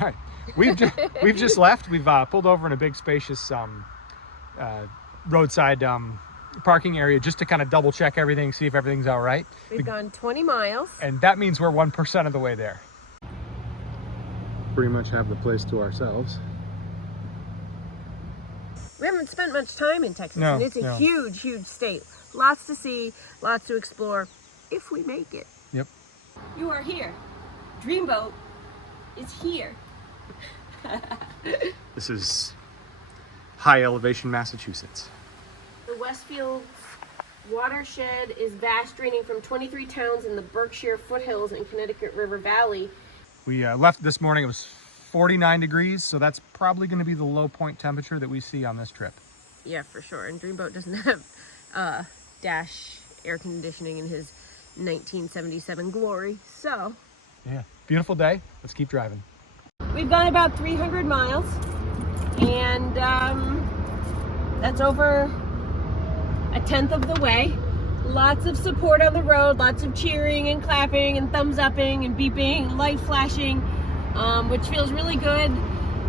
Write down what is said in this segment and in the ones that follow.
All right, we've just left. We've pulled over in a big spacious roadside parking area just to kind of double check everything, see if everything's all right. We've gone 20 miles. And that means we're 1% of the way there. Pretty much have the place to ourselves. We haven't spent much time in Texas, No, and it's a huge, huge state. Lots to see, lots to explore, if we make it. Yep. You are here. Dreamboat is here. This is high elevation Massachusetts. The Westfield watershed is vast, draining from 23 towns in the Berkshire foothills and Connecticut River Valley. We left this morning, it was 49 degrees, so that's probably going to be the low point temperature that we see on this trip. Yeah, for sure. And Dreamboat doesn't have dash air conditioning in his 1977 glory, so. Yeah, beautiful day. Let's keep driving. We've gone about 300 miles, and that's over a tenth of the way. Lots of support on the road, lots of cheering and clapping and thumbs upping and beeping, light flashing, which feels really good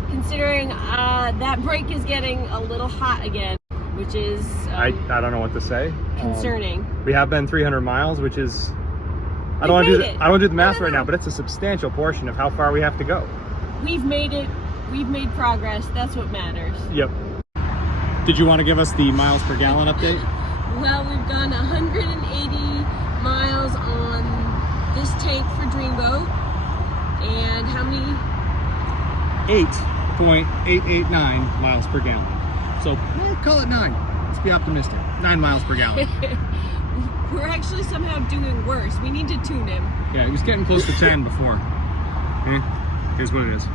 considering that brake is getting a little hot again, which is I don't know what to say. Concerning. We have been 300 miles, which is I don't want to do the math right now, but it's a substantial portion of how far we have to go. We've made it. We've made progress. That's what matters. Yep. Did you want to give us the miles per gallon update? Well, we've done 180 miles on this tank for Dreamboat. And how many? 8.889 miles per gallon. So we'll call it 9. Let's be optimistic. 9 miles per gallon. We're actually somehow doing worse. We need to tune him. Yeah, he was getting close to 10 before. Here's what it is.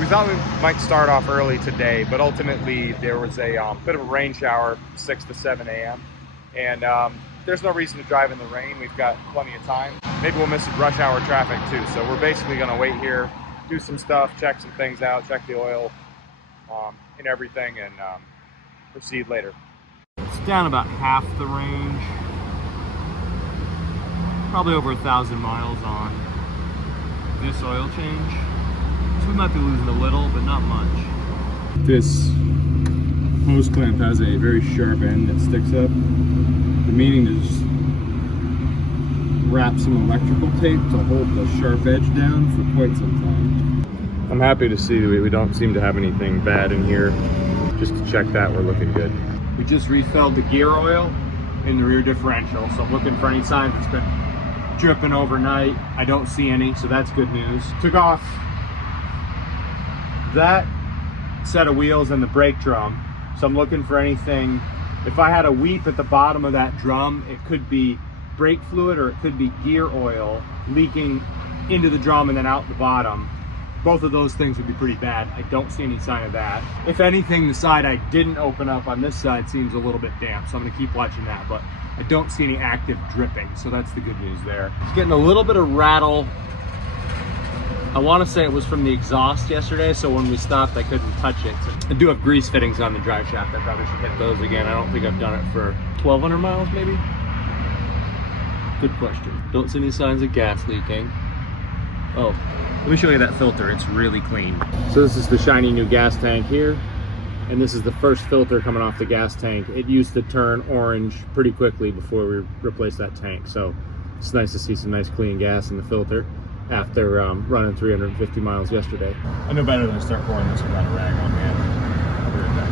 We thought we might start off early today, but ultimately there was a bit of a rain shower, 6 to 7 a.m. And there's no reason to drive in the rain. We've got plenty of time. Maybe we'll miss rush hour traffic too. So we're basically going to wait here, do some stuff, check some things out, check the oil and everything, and proceed later. It's down about half the range. Probably over 1,000 miles on this oil change. So we might be losing a little, but not much. This hose clamp has a very sharp end that sticks up. The meaning to just wrap some electrical tape to hold the sharp edge down for quite some time. I'm happy to see that we don't seem to have anything bad in here. Just to check that, we're looking good. We just refilled the gear oil in the rear differential, so I'm looking for any signs it's been dripping overnight. I don't see any, so that's good news. Took off that set of wheels and the brake drum, so I'm looking for anything. If I had a weep at the bottom of that drum, it could be brake fluid or it could be gear oil leaking into the drum and then out the bottom. Both of those things would be pretty bad. I don't see any sign of that. If anything, the side I didn't open up on this side seems a little bit damp, so I'm gonna keep watching that, but I don't see any active dripping, so that's the good news there. It's getting a little bit of rattle. I want to say it was from the exhaust yesterday, so when we stopped I couldn't touch it. I do have grease fittings on the drive shaft. I probably should get those again. I don't think I've done it for 1,200 miles maybe? Good question. Don't see any signs of gas leaking. Oh, let me show you that filter. It's really clean. So this is the shiny new gas tank here, and this is the first filter coming off the gas tank. It used to turn orange pretty quickly before we replaced that tank, so it's nice to see some nice clean gas in the filter after running 350 miles yesterday. I know better than to start pouring this without a rag on, man. I'll be right back.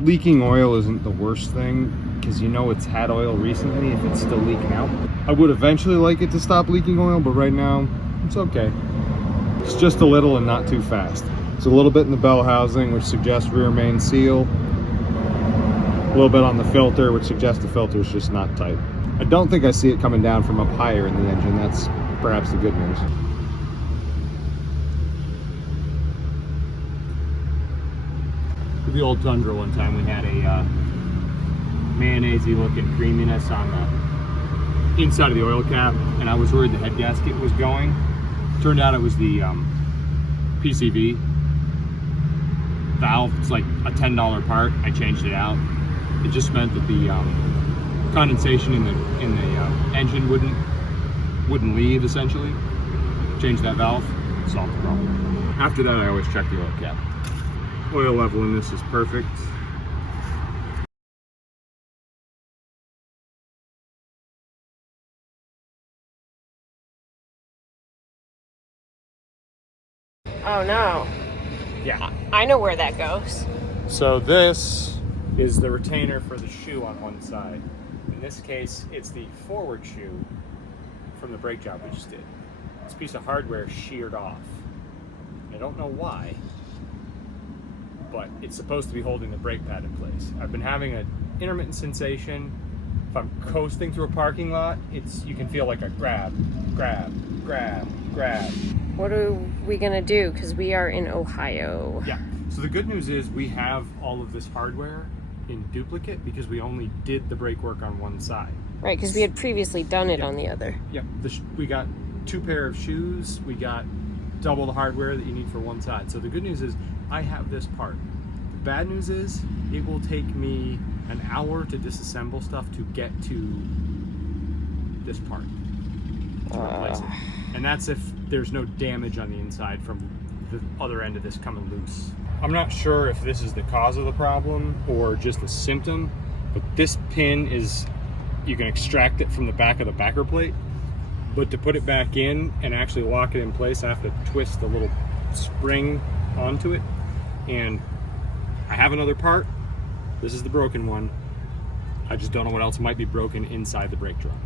Leaking oil isn't the worst thing, because you know it's had oil recently if it's still leaking out. I would eventually like it to stop leaking oil, but right now it's okay. It's just a little and not too fast. It's a little bit in the bell housing, which suggests rear main seal. A little bit on the filter, which suggests the filter is just not tight. I don't think I see it coming down from up higher in the engine. That's perhaps the good news. With the old Tundra one time, we had a mayonnaise-y looking creaminess on the inside of the oil cap, and I was worried the head gasket was going. Turned out it was the PCV. valve. It's like a $10 part. I changed it out. It just meant that the condensation in the engine wouldn't leave, essentially. Change that valve, solve the problem. After that, I always check the oil cap. Oil level in this is perfect. Oh no. Yeah. I know where that goes. So this is the retainer for the shoe on one side. In this case, it's the forward shoe from the brake job we just did. This piece of hardware sheared off. I don't know why, but it's supposed to be holding the brake pad in place. I've been having an intermittent sensation. If I'm coasting through a parking lot, you can feel like a grab, grab, grab, grab. What are we gonna do? Because we are in Ohio. Yeah, so the good news is we have all of this hardware in duplicate because we only did the brake work on one side. Right, because we had previously done it on the other. Yep, we got 2 pair of shoes, we got double the hardware that you need for one side. So the good news is I have this part. The bad news is it will take me an hour to disassemble stuff to get to this part to replace it. And that's if there's no damage on the inside from the other end of this coming loose. I'm not sure if this is the cause of the problem or just a symptom, but this pin is, you can extract it from the back of the backer plate, but to put it back in and actually lock it in place, I have to twist a little spring onto it. And I have another part. This is the broken one. I just don't know what else might be broken inside the brake drum.